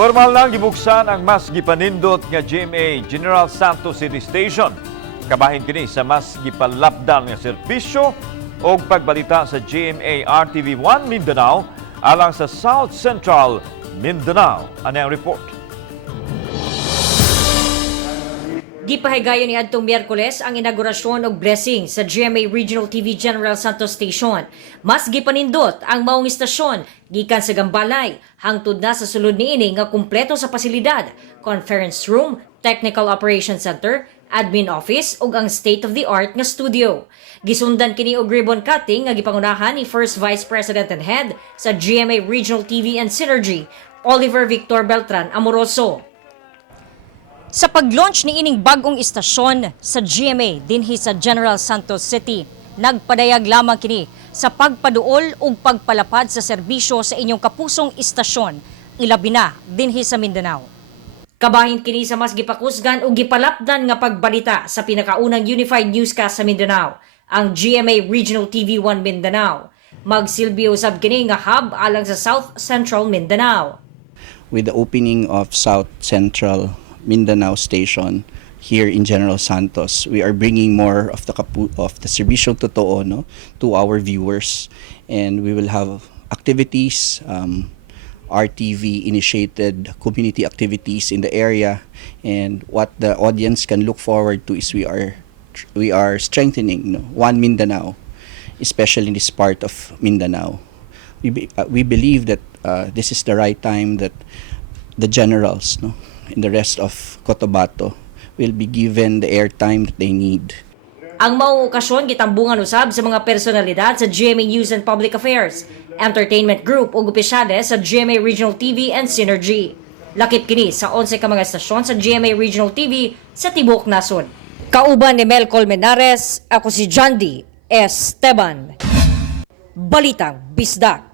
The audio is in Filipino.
Pormal nang gibuksan ang mas gipanindot nga GMA General Santos Station. Kabahin kini sa mas Gipalapdan nga serbisyo o pagbalita sa GMA RTV1 Mindanao alang sa South Central Mindanao. Ano ang report? Gipahigayon ni adtong Miyerkules ang inaugurasyon og blessing sa GMA Regional TV General Santos Station. Mas gipanindot ang maong istasyon gikan sa Gambalay hangtod na sa sulod niini nga kumpleto sa pasilidad, conference room, technical operations center, admin office ug ang state-of-the-art nga studio. Gisundan kini og ribbon cutting nga gipangunahan ni First Vice President and Head sa GMA Regional TV and Synergy, Oliver Victor Beltran Amoroso. Sa pag-launch ni ining bagong istasyon sa GMA dinhi sa General Santos City, nagpadayag lamang kini sa pagpaduol ug pagpalapad sa serbisyo sa inyong kapusong istasyon, ilabi na dinhi sa Mindanao. Kabahin kini sa mas gipakusgan ug gipalapdan nga pagbalita sa pinakaunang unified newscast sa Mindanao, ang GMA Regional TV1 Mindanao. Magsilbi usab kini nga hub alang sa South Central Mindanao. With the opening of South Central Mindanao Station here in General Santos, we are bringing more of the Serbisyo Totoo to our viewers, and we will have activities, RTV initiated community activities in the area, and what the audience can look forward to is we are strengthening one Mindanao, especially in this part of Mindanao. We believe that this is the right time that the generals in the rest of Cotabato will be given the airtime that they need. Ang maong okasyon gitambungan usab sa mga personalidad sa GMA News and Public Affairs, Entertainment Group ug opisyales sa GMA Regional TV and Synergy. Lakip kini sa 11 ka mga estasyon sa GMA Regional TV sa tibuok nasod. Kauban ni Mel Colmenares, ako si Jandy Esteban. Balitang Bisdak.